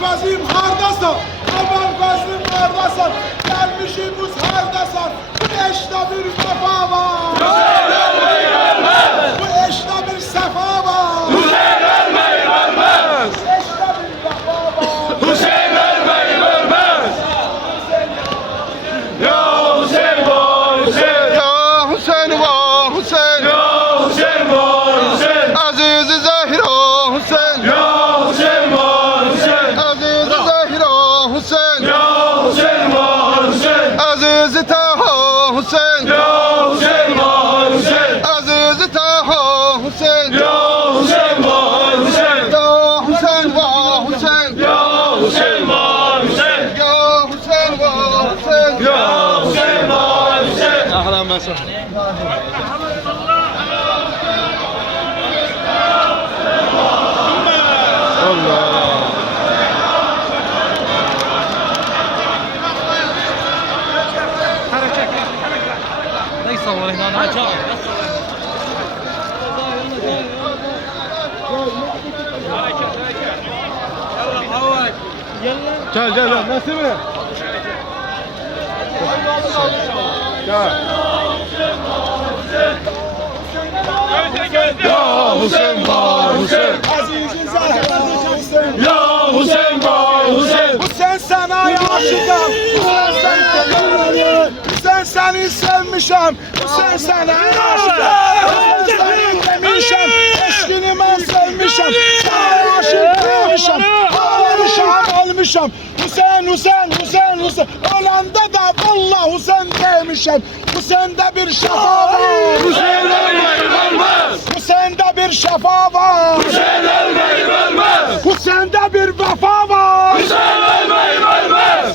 Fazlim hardasan, aman Fazlim hardasan, gelmişimiz hardasan, bu eşte bir vefa var. Hüseyin ölmeyi vermez. Bu eşte bir sefa var. Hüseyin ölmeyi vermez. Bu eşte bir vefa var. Hüseyin ölmeyi vermez. Ya Hüseyin var Hüseyin. Ya Hüseyin var Hüseyin. Ya Hüseyin var Hüseyin. Aziz-i Zahira Hüseyin. Ya Hüseyin var Hüseyin. Aziz-i Zahira Hüseyin. Ya Hüseyin var Hüseyin. Aziz-i Taha Hüseyin. Ya Hüseyin var Hüseyin. Aziz-i Taha Hüseyin. Ya Hüseyin var Hüseyin. Ya Hüseyin var Hüseyin. Ya Hüseyin var Hüseyin. Ya Hüseyin var Hüseyin. Ya Hüseyin var Hüseyin. Ahlan mesut. ليس والله انا جاي Gel gel gel. Nasıl mı? Gel. Ya Hüseyin var Hüseyin. Aziz-i Zahra Hüseyin. Ya Hüseyin var Hüseyin. Hüseyin sana aşıkam. Hüseyin seni sevmişim. Hüseyin sana aşıkam. Hüseyin seni demişim. Eşkini ben sevmişim. Sana aşık demişim. Ağlamışım ölmüşüm. Hüseyin Hüseyin Hüseyin Hüseyin. Ölende de vallahi Hüseyin demişim. Hüseyin'de bir şefa var. Hüseyin ölmeyi vermez. Hüseyin'de bir şefa var. Hüseyin ölmeyi vermez. Hüseyin'de bir vefa var. Hüseyin